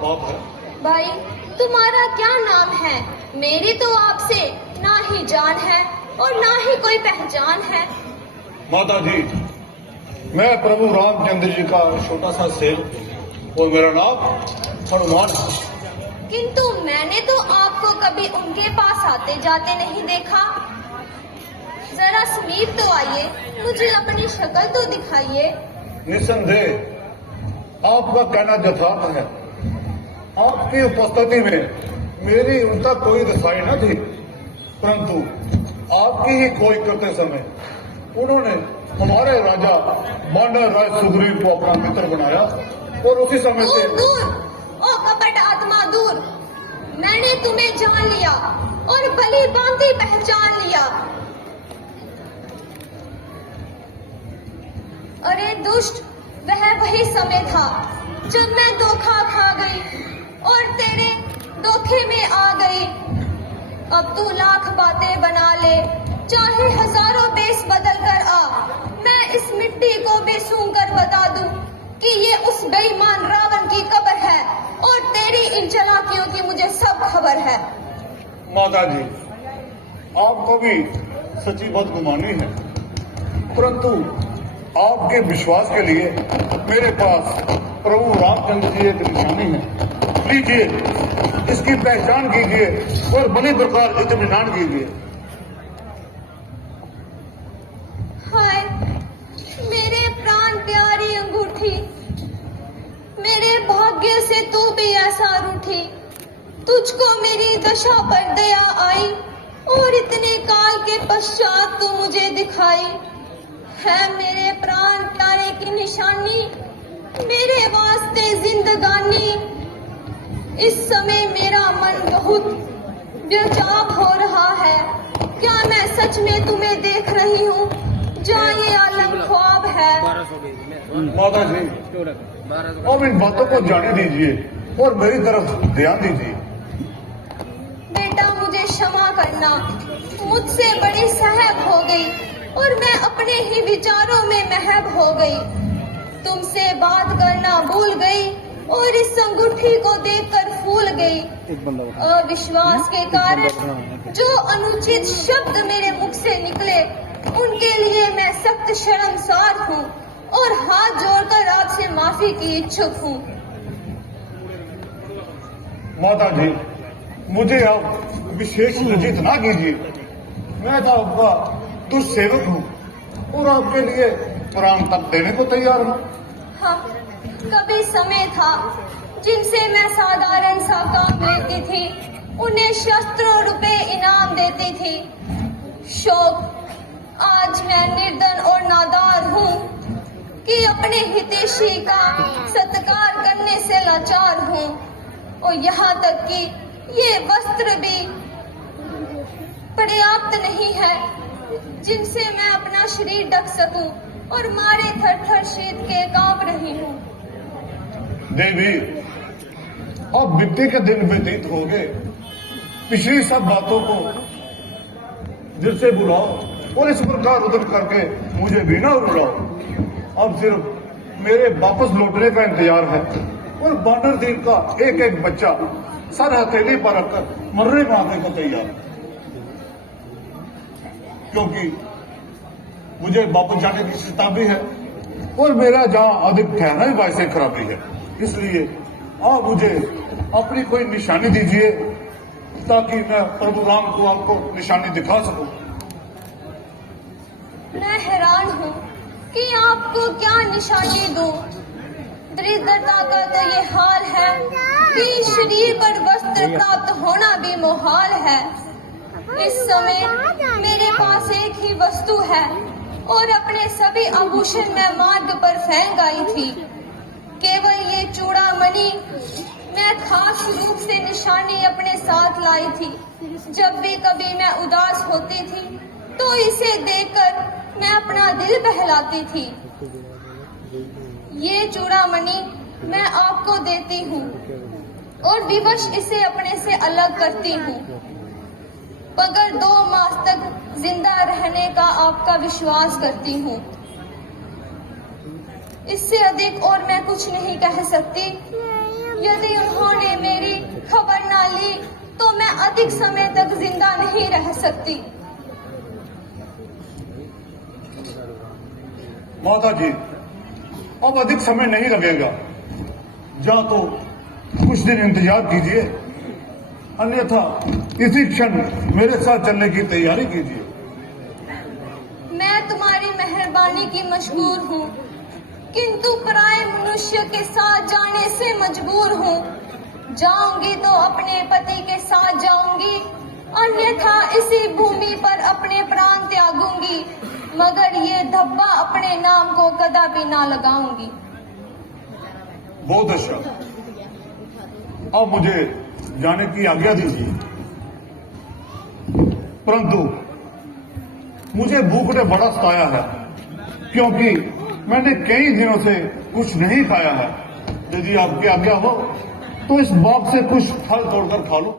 बात है। भाई, तुम्हारा क्या नाम है? मेरी तो आपसे ना ही जान है और ना ही कोई पहचान है। माता जी, मैं प्रभु रामचंद्र जी का छोटा सा सेवक और मेरा नाम हनुमान है। किंतु मैंने तो आपको कभी उनके पास आते जाते नहीं देखा। जरा समीप तो आइए, मुझे अपनी शक्ल तो दिखाइए। निस्संदेह आपका कहना यथार्थ है। आपकी उपस्थिति में मेरी उनका कोई रसाई न थी, परंतु आपकी ही कोई करते समय उन्होंने हमारे राजा वानर राज सुग्रीव को अपना मित्र बनाया और उसी समय से दूर, ओ कपट आत्मा दूर। मैंने तुम्हें जान लिया और भली भांति पहचान लिया। अरे दुष्ट, वह वही समय था जब मैं धोखा खा गई और तेरे धोखे में आ गई। अब तू लाख बातें बना ले, चाहे हजारों बेस बदल कर आ, मैं इस मिट्टी को भी सूंघ कर बता दूं कि ये उस बेईमान रावण की कब्र है और तेरी इन चालाकियों की मुझे सब खबर है। माता जी, आपको भी सच्ची बदगुमानी है, परंतु आपके विश्वास के लिए मेरे पास प्रभु रामचंद्र जी एक निशानी है। लीजिए, इसकी पहचान कीजिए और बड़ी प्रकार इत्मीनान कीजिए। हाय मेरे प्राण प्यारी अंगूठी, मेरे भाग्य से तू भी ऐसा रूठी। तुझको मेरी दशा पर दया आई और इतने काल के पश्चात तू मुझे दिखाई। है मेरे प्राण प्यारे की निशानी, मेरे वास्ते जिंदगानी। इस समय मेरा मन बहुत बेचैन हो रहा है। क्या मैं सच में तुम्हें देख रही हूँ, या ये आलम ख्वाब है? माता जी, अब इन बातों को जाने दीजिए और मेरी तरफ ध्यान दीजिए। बेटा, मुझे क्षमा करना, मुझसे बड़ी सहब हो गई और मैं अपने ही विचारों में महब हो गई। तुमसे बात करना भूल गई और इस अंगूठी को देखकर फूल गई। अविश्वास के कारण जो अनुचित शब्द मेरे मुख से निकले, उनके लिए मैं सख्त शर्मसार हूँ और हाथ जोड़कर आपसे माफी की इच्छुक हूँ। माता जी, मुझे आप विशेष लज्जित ना कीजिए। मैं तो आपका दुर्सेवक हूँ और आपके लिए प्राण तक देने को तैयार हूँ। हाँ, कभी समय था जिनसे मैं साधारण सा काम लेती थी, उन्हें शस्त्रों रुपए इनाम देती थी। शोक, आज मैं निर्धन और नादार हूँ कि अपने हितैषी का सत्कार करने से लाचार हूँ और यहाँ तक कि ये वस्त्र भी पर्याप्त नहीं है जिनसे मैं अपना शरीर ढक सकूं और मारे थर थर शीत के कांप रही हूँ। देवी, अब बीते के दिन व्यतीत हो गए। पिछली सब बातों को दिल से बुलाओ और इस प्रकार उधर करके मुझे भी ना रुलाओ। अब सिर्फ मेरे वापस लौटने का इंतजार है और बानर दीन का एक एक बच्चा सर हथेली पर रखकर मरने बनाने को तैयार है, क्योंकि मुझे वापस जाने की चिंता भी है और मेरा जहां अधिक ठहरना ही वैसे खराबी है। इसलिए आप मुझे अपनी कोई निशानी दीजिए ताकि मैं प्रभु राम को आपको निशानी दिखा सकूं। मैं हैरान हूँ कि आपको क्या निशानी दूं। दरिद्रता का तो ये हाल है कि शरीर पर वस्त्र प्राप्त होना भी मुहाल है। इस समय मेरे पास एक ही वस्तु है और अपने सभी आभूषण मैं मार्ग पर फेंक आई थी। केवल ये चूड़ामणि मैं खास रूप से निशानी अपने साथ लाई थी। जब भी कभी मैं उदास होती थी तो इसे देखकर मैं अपना दिल बहलाती थी। ये चूड़ामणि मैं आपको देती हूँ और विवश इसे अपने से अलग करती हूँ। मगर 2 मास तक जिंदा रहने का आपका विश्वास करती हूँ। इससे अधिक और मैं कुछ नहीं कह सकती। यदि उन्होंने मेरी खबर ना ली तो मैं अधिक समय तक जिंदा नहीं रह सकती। माता जी, अब अधिक समय नहीं लगेगा, या तो कुछ दिन इंतजार कीजिए, अन्यथा इसी क्षण मेरे साथ चलने की तैयारी कीजिए। मैं तुम्हारी मेहरबानी की मशहूर हूँ, किंतु पराये मनुष्य के साथ जाने से मजबूर हूँ। जाऊंगी तो अपने पति के साथ जाऊंगी, अन्यथा इसी भूमि पर अपने प्राण त्यागूंगी, मगर ये धब्बा अपने नाम को कदापि ना लगाऊंगी। बहुत अच्छा, अब मुझे जाने की आज्ञा दीजिए। परंतु मुझे भूख ने बड़ा सताया है, क्योंकि मैंने कई दिनों से कुछ नहीं खाया है। यदि आपकी आज्ञा हो तो इस बाग से कुछ फल तोड़कर खा लो।